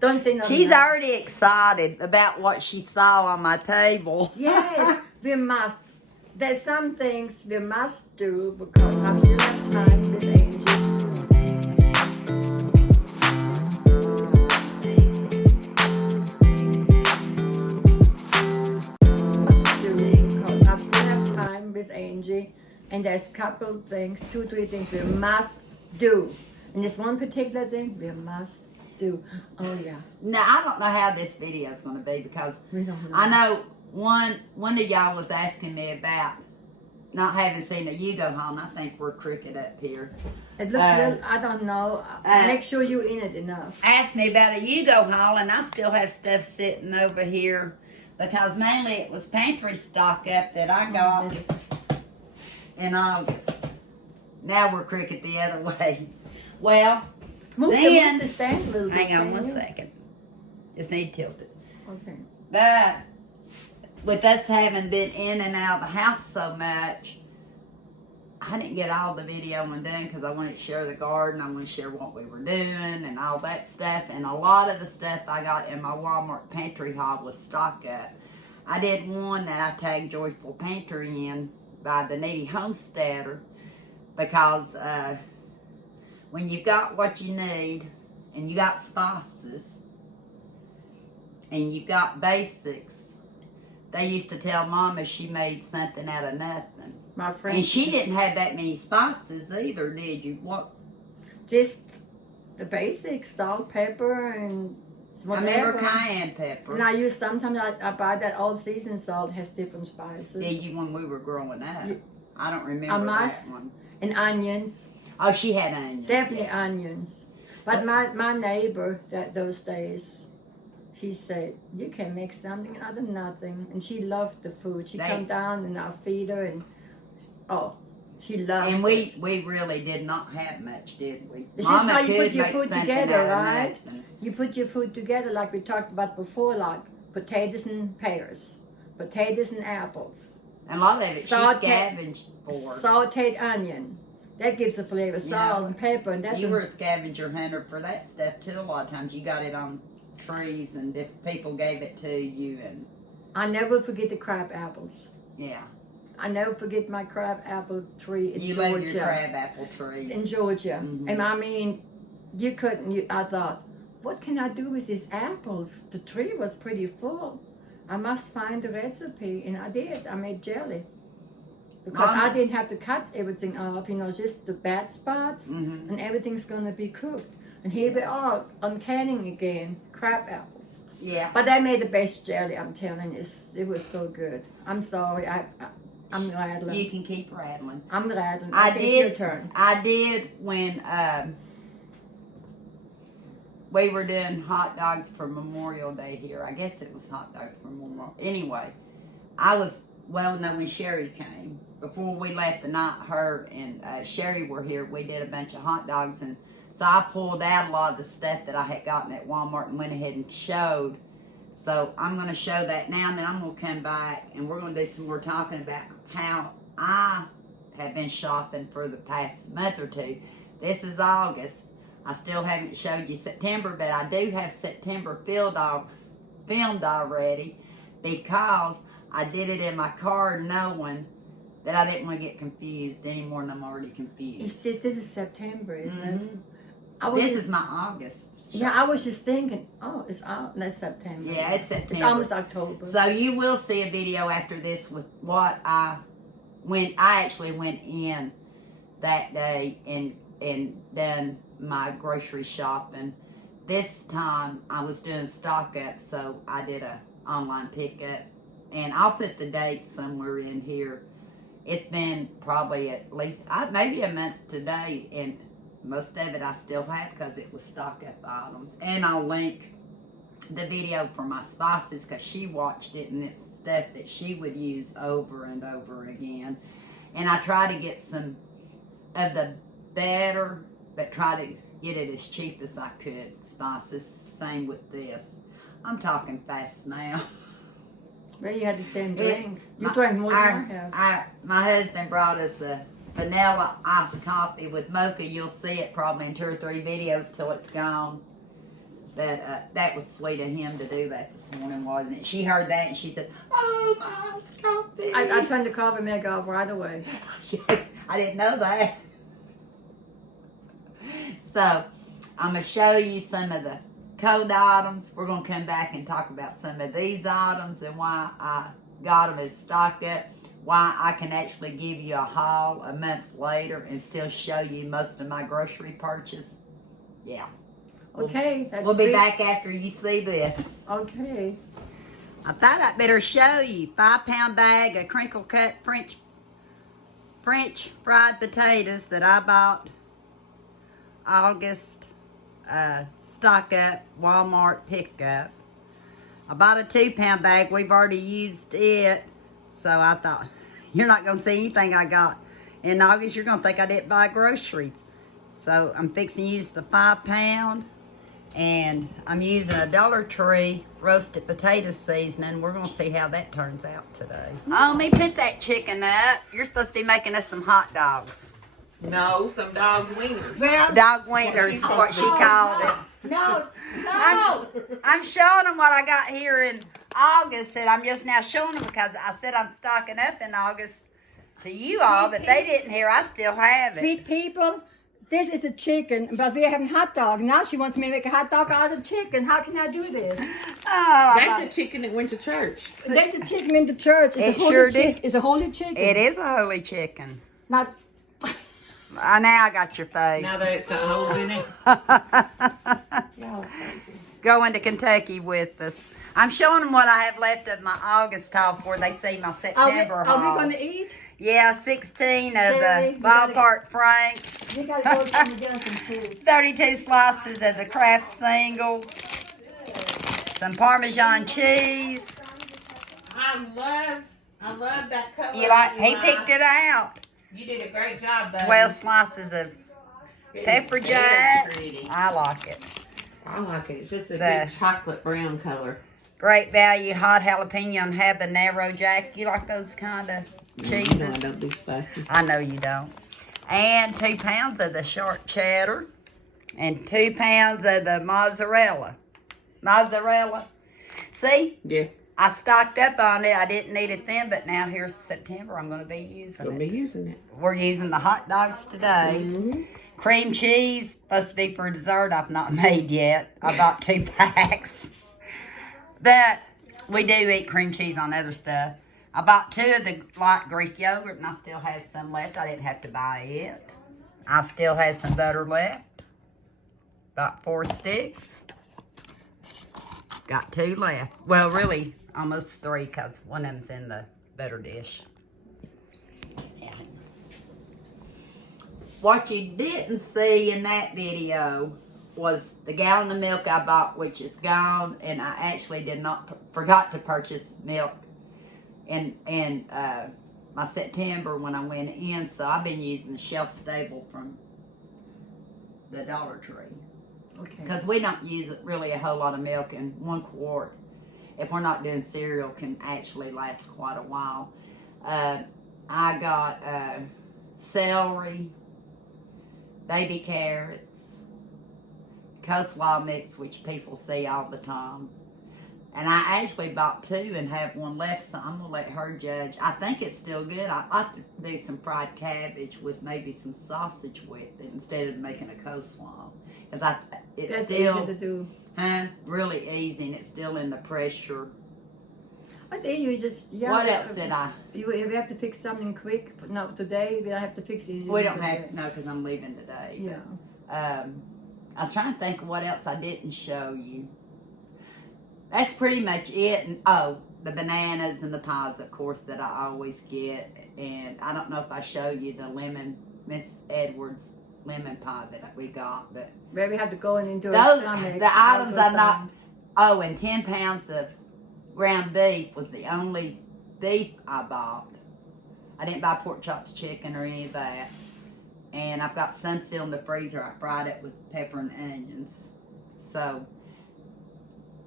Don't say nothing. She's already excited about what she saw on my table. Yes, we must. There's some things we must do because I still have time with Angie. With Angie, and there's a couple things, 2-3 things we must do, and there's one particular thing we must do. Oh yeah. Now I don't know how this video is going to be because We don't know. I know one of y'all was asking me about not having seen a Yugo haul, and I think we're crooked up here. It looks real, I don't know. Make sure you're in it enough. Asked me about a Yugo haul, and I still have stuff sitting over here because mainly it was pantry stock up that I got in August. Now we're crooked the other way. Well, Move then, the stand a little bit. hang on one second. Just need to tilt it. Okay. But with us having been in and out of the house so much, I didn't get all the video done because I wanted to share the garden. I wanted to share what we were doing and all that stuff. And a lot of the stuff I got in my Walmart pantry haul was stock up. I did one that I tagged Joyful Pantry in by the Needy Homesteader because when you got what you need and you got spices and you got basics, they used to tell Mama she made something out of nothing. My friend. And she didn't have that many spices either, did you? What? Just the basics, salt, pepper, and whatever. I remember cayenne pepper. And I use, sometimes I buy that all season salt, has different spices. Did you when we were growing up? Yeah. I don't remember that one. And onions. Oh, she had onions. Definitely yeah. onions. But my neighbor those days, she said, you can make something out of nothing. And she loved the food. She come down and I feed her and, she loved and it. we really did not have much, did we? It's Mama just how you could put your make food something together, out of right? nothing. You put your food together like we talked about before, like potatoes and pears, potatoes and apples. And a lot of it she scavenged for. Sauteed onion. That gives a flavor. Salt and pepper. And that's you were a scavenger hunter for that stuff too. A lot of times you got it on trees and people gave it to you. And I never forget the crab apples. yeah. I never forget my crab apple tree in Georgia. You love your crab apple tree. In Georgia. Mm-hmm. And I mean, you couldn't, I thought, what can I do with these apples? The tree was pretty full. I must find the recipe. And I did. I made jelly. Because I didn't have to cut everything off, just the bad spots. Mm-hmm. And everything's going to be cooked. And here we are, on canning again, crab apples. Yeah. But I made the best jelly, I'm telling you. It was so good. I'm sorry. I'm rattling. You can keep rattling. I'm rattling. I Okay, did. Your turn. I did when we were doing hot dogs for Memorial Day here. I guess it was hot dogs for Memorial. Anyway, when Sherry came. Before we left the night, her and Sherry were here. We did a bunch of hot dogs, and so I pulled out a lot of the stuff that I had gotten at Walmart and went ahead and showed. So I'm going to show that now, and then I'm going to come back, and we're going to do some more talking about how I have been shopping for the past month or two. This is August. I still haven't showed you September, but I do have September filmed already because I did it in my car knowing that I didn't want to get confused any more than I'm already confused. This is September, isn't Mm-hmm. it? This is my August. Yeah, I was just thinking, it's September. Yeah, it's September. It's almost October. So you will see a video after this with what I actually went in that day and done my grocery shopping. This time I was doing stock up, so I did a online pickup, and I'll put the date somewhere in here. It's been probably at least maybe a month today, and most of it I still have because it was stock up items. And I'll link the video for my spices because she watched it, and it's stuff that she would use over and over again. And I try to get some of the better, but try to get it as cheap as I could. Spices, same with this. I'm talking fast now. Well, you had the same drink. You drank more than I have. My husband brought us a vanilla iced coffee with mocha. You'll see it probably in 2 or 3 videos till it's gone. But that was sweet of him to do that this morning, wasn't it? She heard that and she said, "Oh, my coffee." I turned the coffee maker off right away. I didn't know that. So, I'm going to show you some of the cold items. We're going to come back and talk about some of these items and why I got them as stock up. Why I can actually give you a haul a month later and still show you most of my grocery purchase. Yeah. Okay. That's We'll be sweet. back after you see this. Okay. I thought I'd better show you. 5-pound bag of crinkle cut French fried potatoes that I bought August. Stock up, Walmart pickup. I bought a 2-pound bag. We've already used it. So I thought, you're not going to see anything I got in August. You're going to think I didn't buy groceries. So I'm fixing to use the 5-pound. And I'm using a Dollar Tree roasted potato seasoning. We're going to see how that turns out today. Oh, let me put that chicken up. You're supposed to be making us some hot dogs. No, some dog wieners. Well, Dog wieners is what she called it. no. I'm showing them what I got here in August, and I'm just now showing them because I said I'm stocking up in August to you all, but they didn't hear. I still have it. Sweet people, this is a chicken, but we're having hot dog. Now she wants me to make a hot dog out of chicken. How can I do this? Oh, That's a chicken that went to church. There's a chicken in the church. It sure did. It's a holy chicken. It is a holy chicken. Not. Now I got your face. Now that it's got holes in it. Y'all crazy. Going to Kentucky with us. I'm showing them what I have left of my August haul before they see my September haul. Are we going to eat? Yeah, 16 of Sherry, the ballpark Frank. We got to go down and get us some food. 32 slices of the Kraft singles. Some Parmesan cheese. I love that color. He picked it out. You did a great job, buddy. 12 slices of pepper jack. I like it. I like it. It's just a The- good chocolate brown color. Great value hot jalapeno and habanero jack. You like those kind of cheeses? No, I don't do spicy. I know you don't. And 2 pounds of the sharp cheddar. And 2 pounds of the mozzarella. See? Yeah, I stocked up on it. I didn't need it then, but now here's September. I'm going to be using gonna be it. using it. We're using the hot dogs today. Mm-hmm. Cream cheese, supposed to be for dessert. I've not made yet. I bought 2 packs. But we do eat cream cheese on other stuff. I bought 2 of the light Greek yogurt, and I still had some left. I didn't have to buy it. I still had some butter left. About 4 sticks. Got 2 left. Well, really, almost 3, because one of them's in the butter dish. What you didn't see in that video was the gallon of milk I bought, which is gone, and I actually forgot to purchase milk in my September when I went in, so I've been using the shelf stable from the Dollar Tree. Okay. Because we don't use really a whole lot of milk, and 1 quart, if we're not doing cereal, can actually last quite a while. I got celery, baby carrots, coleslaw mix, which people see all the time. And I actually bought 2 and have 1 left, so I'm going to let her judge. I think it's still good. I like to do some fried cabbage with maybe some sausage with it instead of making a coleslaw. Because it's That's still, easy to do. really easy, and it's still in the pressure. I think you just, yeah. What else did I? You have to fix something quick. No, today we don't have to fix it. We don't have, no, because I'm leaving today. Yeah. I was trying to think of what else I didn't show you. That's pretty much it. And the bananas and the pies, of course, that I always get. And I don't know if I show you the Miss Edwards lemon pie that we got, but Where we have to go into those stomach. the items I not. Oh, and 10 pounds of ground beef was the only beef I bought. I didn't buy pork chops, chicken, or any of that. And I've got some still in the freezer. I fried it with pepper and onions. So,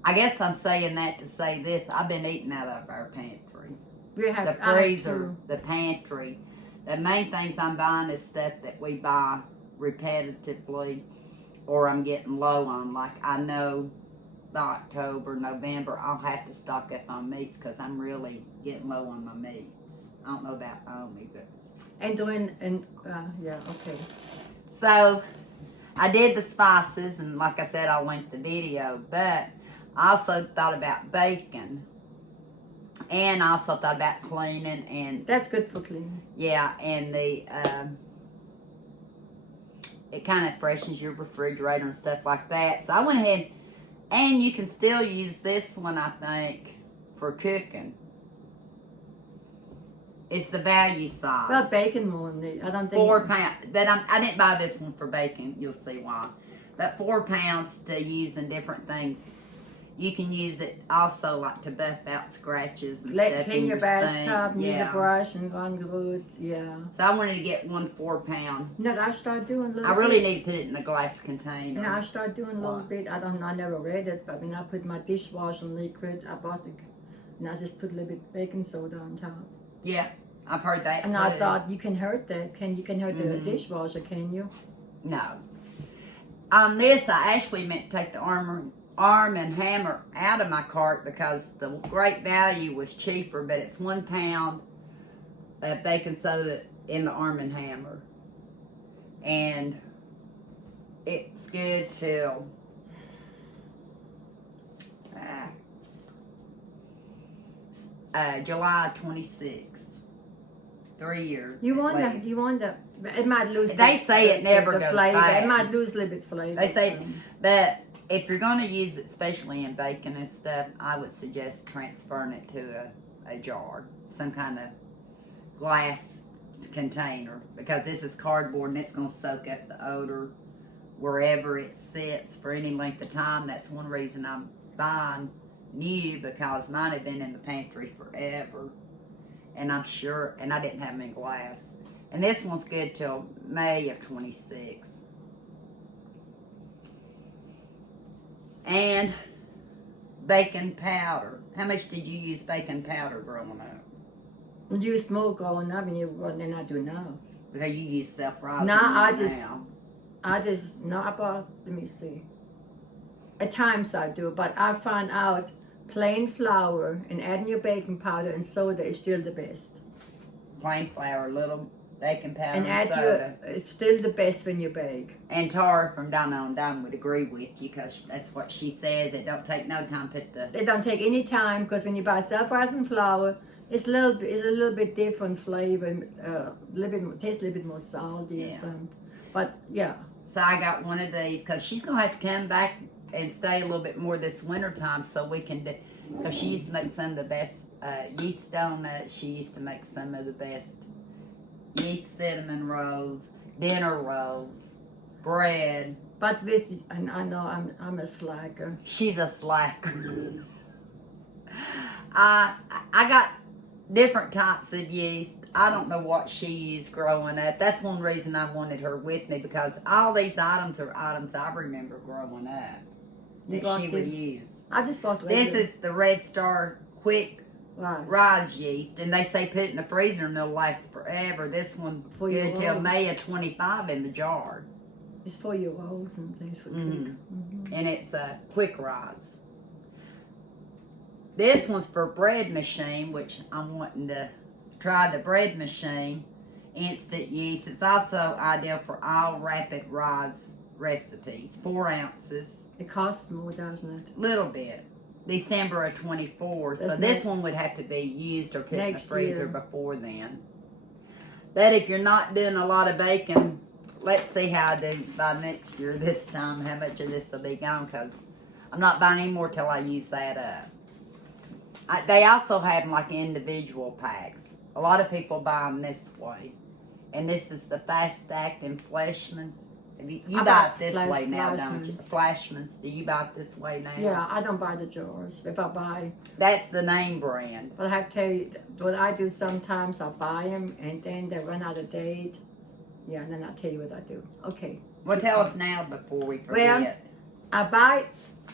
I guess I'm saying that to say this. I've been eating out of our pantry. We have The freezer, the pantry. The main things I'm buying is stuff that we buy repetitively or I'm getting low on. Like I know October, November, I'll have to stock up on meats because I'm really getting low on my meats. I don't know about Naomi, but. And yeah, okay. So, I did the spices, and like I said, I'll link the video, but I also thought about bacon. And I also thought about cleaning and. That's good for cleaning. Yeah, and it kind of freshens your refrigerator and stuff like that. So I went ahead, and you can still use this one, I think, for cooking. It's the value size. Well, bacon more than I don't think. 4 pounds. But I didn't buy this one for bacon. You'll see why. But 4 pounds to use in different things. You can use it also like to buff out scratches and stuff. Clean your bathtub, use yeah. a brush and run through it. Yeah. So I wanted to get 1 4 pound. No, I started doing a little I really bit. need to put it in a glass container. And I started doing a little bit. I don't know, I never read it, but when I put my dishwashing liquid, I bought it, and I just put a little bit of baking soda on top. Yeah, I've heard that And too. I thought, you can hurt that. You can hurt the Mhm. dishwasher, can you? No. On this, I actually meant to take the Arm and Hammer out of my cart because the Great Value was cheaper, but it's 1 pound of baking soda in the Arm and Hammer. And it's good till July 26th. 3 years. You at wonder, least. it might lose. They say it never goes flavor. bad. It might lose a little bit flavor. They say, but if you're going to use it, especially in bacon and stuff, I would suggest transferring it to a jar, some kind of glass container, because this is cardboard and it's going to soak up the odor wherever it sits for any length of time. That's one reason I'm buying new, because mine have been in the pantry forever, and I'm sure, and I didn't have them in glass. And this one's good till May of 26. And baking powder. How much did you use baking powder growing up? You smoke growing up, and you more than I do now. Because you use self-rising Nah, I bought, let me see. At times I do, but I find out plain flour and adding your baking powder and soda is still the best. Plain flour, little baking powder, And add soda. it's still the best when you bake. And Tara from Down on Down would agree with you, because that's what she says. It don't take no time to put the. It don't take any time, because when you buy self-rising flour, it's a little bit different flavor, tastes a little bit more salty or something. But yeah. So I got one of these, because she's gonna have to come back and stay a little bit more this winter time, so we can do. Because she used to make some of the best yeast donuts. She used to make some of the best yeast cinnamon rolls, dinner rolls, bread. But this, and I know I'm a slacker. She's a slacker. I got different types of yeast. I don't know what she used growing up. That's one reason I wanted her with me, because all these items are items I remember growing up that she would use. I just bought This is the Red Star Quick Rise yeast, and they say put it in the freezer and it'll last forever. This one good till May of 25 in the jar. It's 4-year-olds and things for quick. Mm-hmm. And it's a Quick Rise. This one's for bread machine, which I'm wanting to try the bread machine. Instant yeast. It's also ideal for all rapid rise recipes. 4 ounces. It costs more, doesn't it? Little bit. December of 24. So this one would have to be used or put in the freezer before then. But if you're not doing a lot of baking, let's see how I do by next year this time, how much of this will be gone, because I'm not buying any more till I use that up. They also have them like individual packs. A lot of people buy them this way. And this is the fast-acting Fleshman's. You buy it this way now, don't you? Flashman's. Do you buy it this way now? Yeah, I don't buy the jars. If I buy... That's the name brand. But I have to tell you, what I do sometimes, I buy them, and then they run out of date. Yeah, and then I'll tell you what I do. Okay. Well, tell us now before we forget. Well, I buy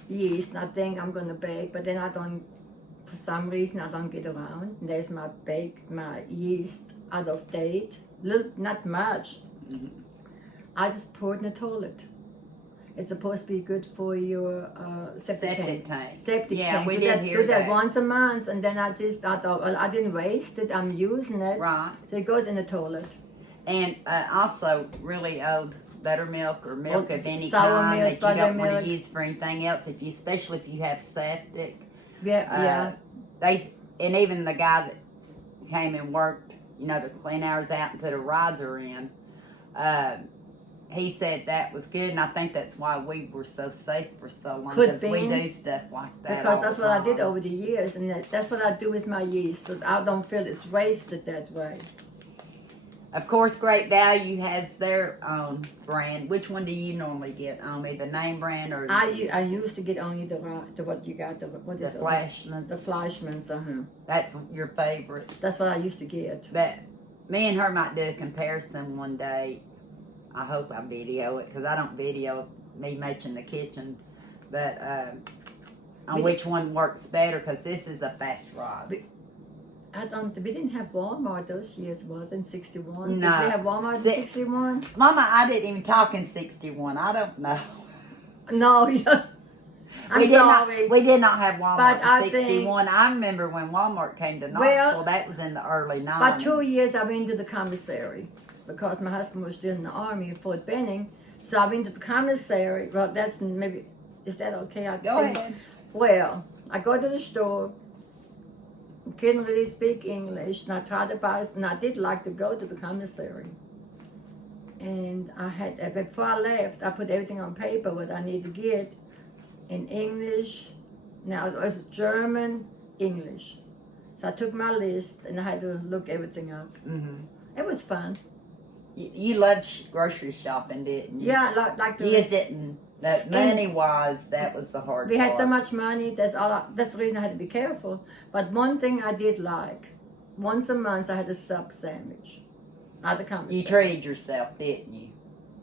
yeast, and I think I'm going to bake, but then I don't, for some reason, I don't get around. And there's my yeast out of date. Not much. Mm-hmm. I just pour it in the toilet. It's supposed to be good for your septic tank. tank. Septic Yeah, tank. we do did that, hear do that that. once a month, and then I thought, well, I didn't waste it. I'm using it. Right. So it goes in the toilet. And also, really old buttermilk or milk of any sour kind milk, that you don't want buttermilk. to use for anything else, especially if you have septic. Yeah. And even the guy that came and worked, to clean ours out and put a riser in, he said that was good, and I think that's why we were so safe for so long, Could because we be. do stuff like that. Because all that's the what I did time. over the years, and that's what I do with my yeast, so I don't feel it's wasted that way. Of course, Great Value has their own brand. Which one do you normally get? Only the name brand, or I used to get only the what you got, what the is it? Flashmans? The Fleischmann's, That's your favorite. That's what I used to get. But me and her might do a comparison one day. I hope I video it, because I don't video me making the kitchen. But on which one works better, because this is a fast rise. We didn't have Walmart those years, was in 61? No. Did we have Walmart in 61? Mama, I didn't even talk in 61. I don't know. No, I'm sorry. We did not have Walmart But I in 61. I remember when Walmart came to Knoxville. That was in the early 90s. About 2 years I went to the commissary because my husband was still in the army at Fort Benning. So I went to the commissary. Well, is that okay? Go ahead. Well, I go to the store. Couldn't really speak English, and I tried to buy, and I did like to go to the commissary. And before I left, I put everything on paper what I need to get in English. Now it was German, English. So I took my list and I had to look everything up. Mm-hmm. It was fun. You loved grocery shopping, didn't you? Yeah, like You just didn't. Money-wise, that was the hard part. We had so much money. That's the reason I had to be careful. But one thing I did like, once a month I had a sub sandwich at the commissary. You treated yourself, didn't you?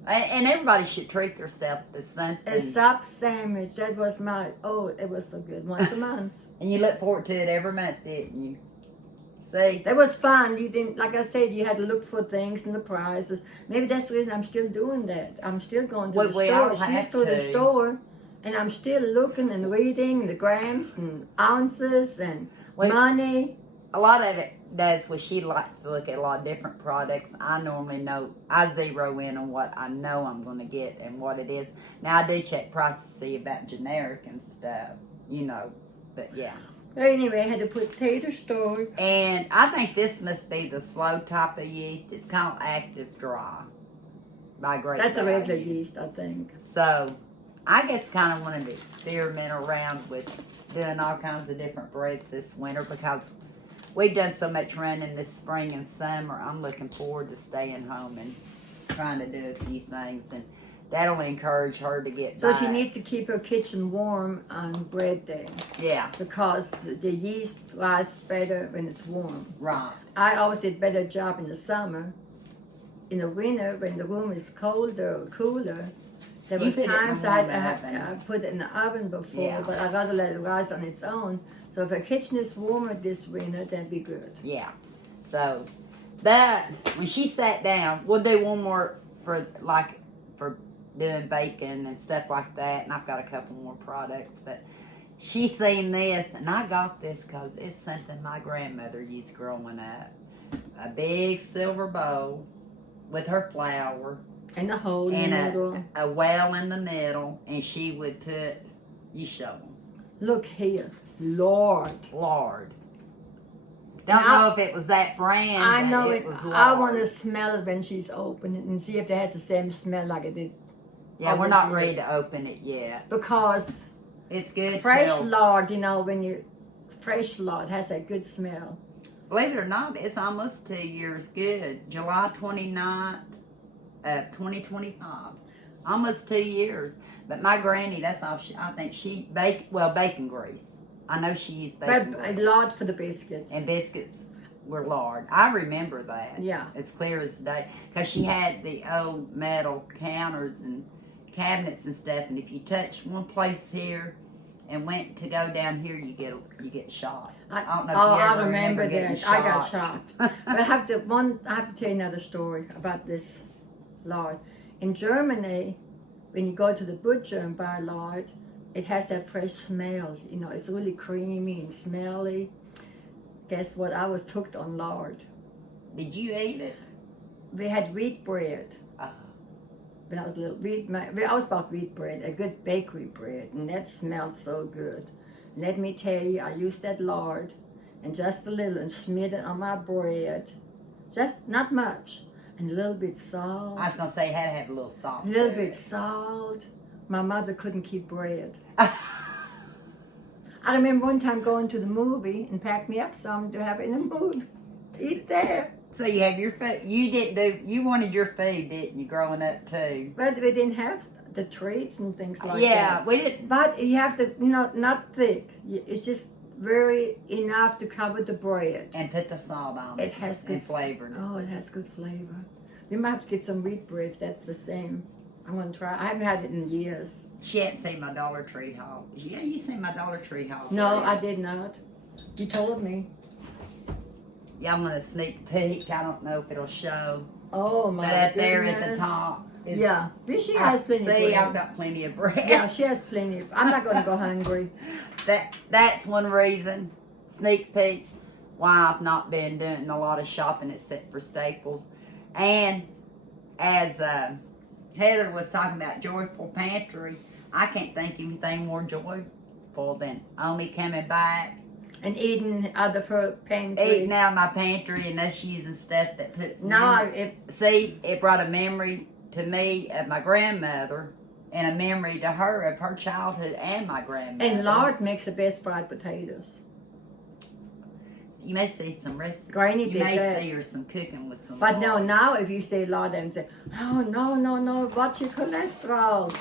And everybody should treat themselves to something. A sub sandwich. That was it was so good. Once a month. And you look forward to it every month, didn't you? See? That was fun. You didn't, like I said, you had to look for things and the prices. Maybe that's the reason I'm still doing that. I'm still going to the store. She's to the store, and I'm still looking and reading the grams and ounces and money. A lot of it does when she likes to look at a lot of different products. I normally I zero in on what I know I'm going to get and what it is. Now, I do check prices to see about generic and stuff, but yeah. But anyway, I had to put potato store. And I think this must be the slow type of yeast. It's called active dry by Great That's a Value. regular yeast, I think. So, I guess kind of wanted to experiment around with doing all kinds of different breads this winter, because we've done so much running this spring and summer. I'm looking forward to staying home and trying to do a few things, and that'll encourage her to get So by. she needs to keep her kitchen warm on bread day. Yeah. Because the yeast lasts better when it's warm. Right. I always did better job in the summer. In the winter, when the room is colder or cooler, there was times I put it in the oven before, but I'd rather let it rise on its own. So if her kitchen is warmer this winter, that'd be good. Yeah. So, but when she sat down, we'll do one more for doing bacon and stuff like that, and I've got a couple more products, but she seen this, and I got this because it's something my grandmother used growing up. A big silver bowl with her flour. And a hole in the middle. A well in the middle, and she would put, you show them. Look here. Lord. Don't know if it was that brand. I know it. Was I want to smell it when she's open it and see if it has the same smell like it did. Yeah, we're not ready to open it yet. Because it's good. Fresh lard, fresh lard has a good smell. Believe it or not, it's almost 2 years good. July 29th of 2025. Almost 2 years. But my granny, that's all I think she bacon grease. I know she used bacon grease. Lard for the biscuits. And biscuits were lard. I remember that. Yeah. It's clear as day. Because she had the old metal counters and cabinets and stuff, and if you touched one place here and went to go down here, you get shot. I don't know if you ever remember that. I got shot. But I have to tell you another story about this lard. In Germany, when you go to the butcher and buy lard, it has that fresh smell. You know, it's really creamy and smelly. Guess what? I was hooked on lard. Did you eat it? We had wheat bread. Oh. When I was little, I always bought wheat bread, a good bakery bread, and that smelled so good. Let me tell you, I used that lard and just a little and smeared it on my bread. Just not much. And a little bit salt. I was going to say, it had to have a little salt. A little to bit it. salt. My mother couldn't keep bread. I remember one time going to the movie and packed me up some to have in the movie. Eat there. So you have your food. You wanted your food, didn't you, growing up too? But we didn't have the treats and things like that. Yeah, we didn't. But you have to, not thick. It's just very enough to cover the bread. And put the salt on it. It has and good flavored. Oh, it has good flavor. We might have to get some wheat bread if that's the same. I'm going to try. I haven't had it in years. She hadn't seen my Dollar Tree haul. Yeah, you seen my Dollar Tree haul. No, bread. I did not. You told me. Yeah, I'm gonna sneak peek. I don't know if it'll show. Oh my But up there at the goodness. top. is- Yeah, she has plenty of See, bread. I've got plenty of bread. Yeah, she has plenty. I'm not going to go hungry. That's one reason. Sneak peek. Why I've not been doing a lot of shopping except for staples. And as Heather was talking about Joyful Pantry, I can't think of anything more joyful than only coming back, And eating out of her pantry. eating out of my pantry, and us using stuff that puts. Now, See, it brought a memory to me of my grandmother, and a memory to her of her childhood and my grandmother. and lard makes the best fried potatoes. You may see some recipes. Granny You did may that. see her some cooking with some. But no, lard. now if you say lard, and say, oh, no, watch your cholesterol.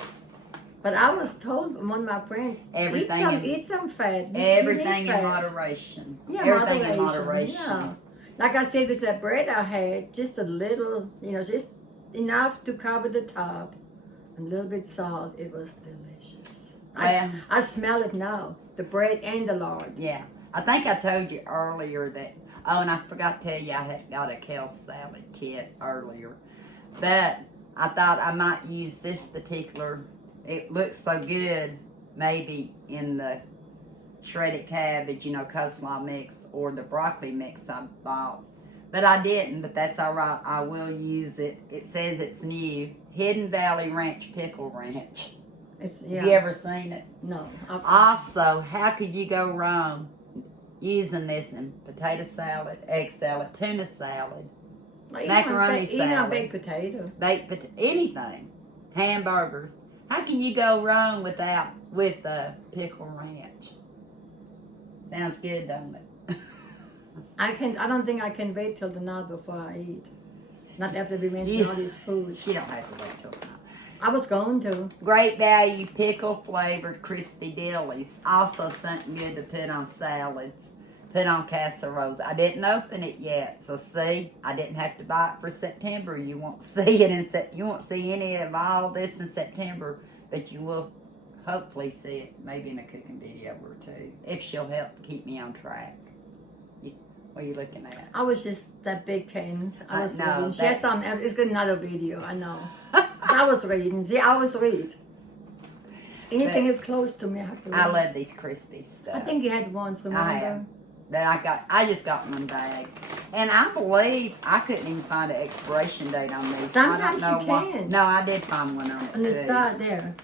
But I was told from one of my friends, Everything eat some fat. You Everything need in fat. moderation. Yeah, Everything in moderation. Yeah. Like I said with that bread I had, just a little, just enough to cover the top. And a little bit salt. It was delicious. I smell it now. The bread and the lard. Yeah. I think I told you earlier that, and I forgot to tell you I had got a kale salad kit earlier. But I thought I might use this particular, it looks so good, maybe in the shredded cabbage, coleslaw mix, or the broccoli mix I bought. But I didn't, but that's all right. I will use it. It says it's new. Hidden Valley Ranch Pickle Ranch. Have you ever seen it? No. Also, how could you go wrong using this in potato salad, egg salad, tuna salad, macaroni salad, baked potato. anything, hamburgers? How can you go wrong with pickle ranch? Sounds good, don't it? I don't think I can wait till the night before I eat. Not after we mention all these foods. You don't have to wait till now. I was going to. Great value pickle flavored crispy dillies. Also something good to put on salads, put on casseroles. I didn't open it yet, so see, I didn't have to buy it for September. You won't see it you won't see any of all this in September, but you will hopefully see it maybe in a cooking video or two, if she'll help keep me on track. What are you looking at? I was just that big can. I was no, reading. She has some. It's another video. I know. I was reading. See, I always read. Anything is close to me, I have to read. I love these crispy stuff. I think you had once, remember? I have. That I just got one bag. And I believe I couldn't even find an expiration date on these. Sometimes I don't know you can. No, I did find one on it On the too. side there.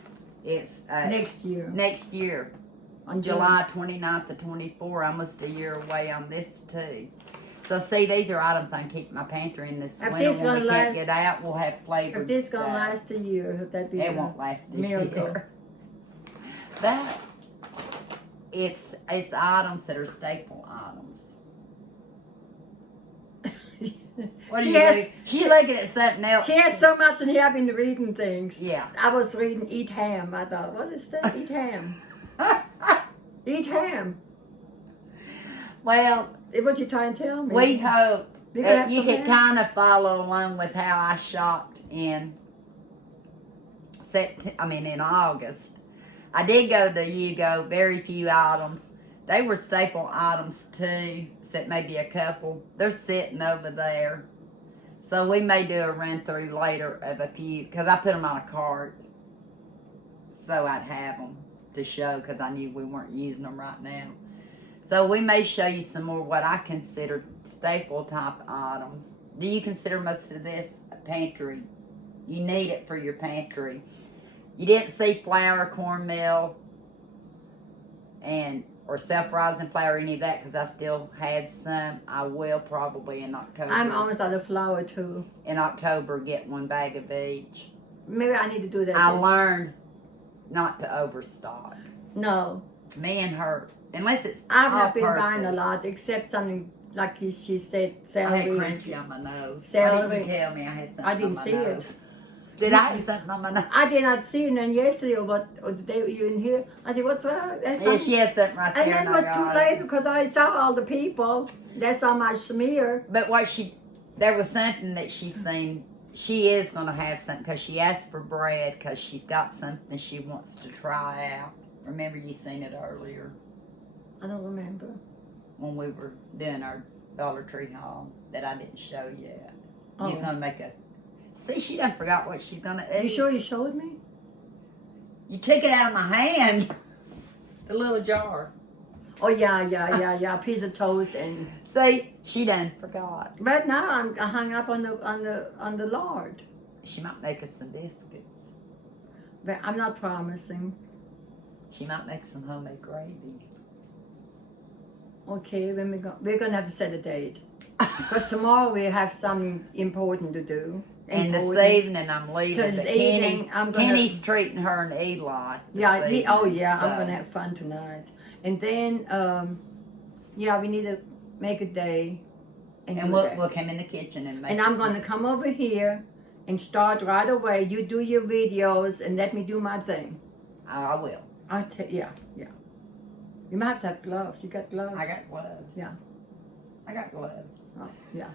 It's Next year. Next year. On July 29th to 24, almost a year away on this too. So see, these are items I can keep in my pantry in this If winter this when we gonna can't last- get out. We'll have flavored If this gonna stuff. last a year, that'd be It a won't last a miracle. year. But it's items that are staple items. What She are you has- looking? She's looking at something else. She has so much in here. I've been reading things. Yeah. I was reading Eat Ham. I thought, what is that? Eat ham. Eat ham. Well, What you trying to tell me? we hope We gonna that have you some can ham? kind of follow along with how I shopped in in August. I did go to Yugo, very few items. They were staple items too, except maybe a couple. They're sitting over there. So we may do a run through later of a few, because I put them on a cart. so I'd have them to show because I knew we weren't using them right now. So we may show you some more what I consider staple type items. Do you consider most of this a pantry? You need it for your pantry. You didn't see flour, cornmeal, or self-rising flour, any of that, because I still had some. I will probably in October. I'm almost out of flour too. In October, get 1 bag of each. Maybe I need to do that. I then. learned not to overstock. No. Me and her, unless it's I've all not been buying a purpose. lot, except something like she said, I had celery. crunchy on my nose. Why Celery. didn't you tell me I had something I didn't on my see nose? it. Did I have something on my nose? I did not see it, and yesterday or the day you in here, I said, what's wrong? That's Yeah, she had something right there. and then it was I too got late it. because I saw all the people. That's how much smear. But there was something that she seen. She is going to have something because she asked for bread because she's got something she wants to try out. Remember you seen it earlier I don't remember. when we were doing our Dollar Tree haul that I didn't show yet. Oh. She's going to make a... See, she done forgot what she's going to eat. You sure you showed me? You took it out of my hand. The little jar. Oh yeah. Piece of toast and. See, she done forgot. But now I hung up on the Lord. She might make us some biscuits. But I'm not promising. She might make some homemade gravy. Okay, when we're gonna have to set a date because tomorrow we have something important to do. And this Important. evening I'm leaving. This But evening, I'm gonna- Kenny's treating her and Eli. this Yeah, evening, I'm so. gonna have fun tonight. And then, we need to make a day. And do we'll that. come in the kitchen and make. And I'm gonna come over here and start right away. You do your videos and let me do my thing. I will. Yeah. You might have to have gloves. You got gloves? I got gloves. Yeah. I got gloves. Oh, yeah.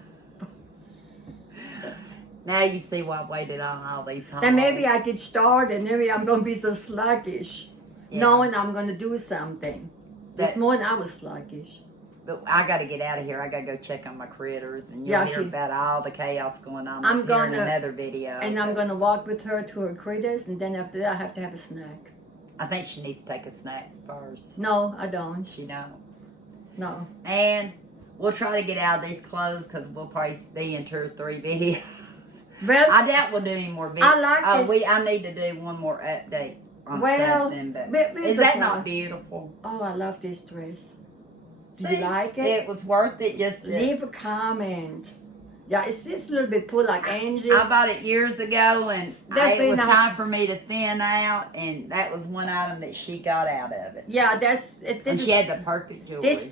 Now you see why I waited on all these. Then maybe I get started. Maybe I'm gonna be so sluggish, Yeah. knowing I'm gonna do something. This That- morning I was sluggish. But I got to get out of here. I got to go check on my critters, and you'll Yeah, hear about all the chaos going on. I'm here in gonna- another video. And I'm gonna walk with her to her critters, and then after that I have to have a snack. I think she needs to take a snack first. No, I don't. She don't. No. And we'll try to get out of these clothes because we'll probably be in 2 or 3 videos. Well, I doubt we'll do any more videos. I like this. I need to do one more update on Well, something. But but is it's that okay. not beautiful? Oh, I love this dress. Do See, you like it? It was worth it just to... Leave a comment. Yeah, it's just a little bit pulled like Angie. I bought it years ago, and That's it was enough. time for me to thin out, and that was one item that she got out of it. Yeah, this And is she had the perfect jewelry. this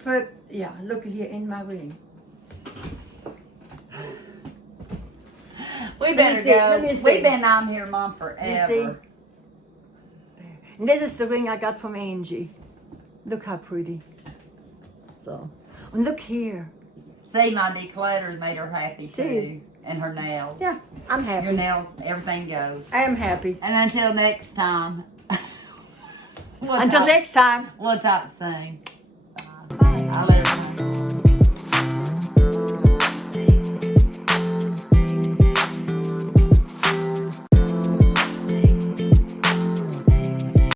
yeah. Look here in my ring. We Let better me see, go. let me see. We've been on here, Mom, forever. And this is the ring I got from Angie. Look how pretty. So, and look here. See, my declutters made her happy See. too, and her nails. Yeah, I'm happy. Your nails, everything goes. I am happy. And until next time. Until next time. We'll talk soon.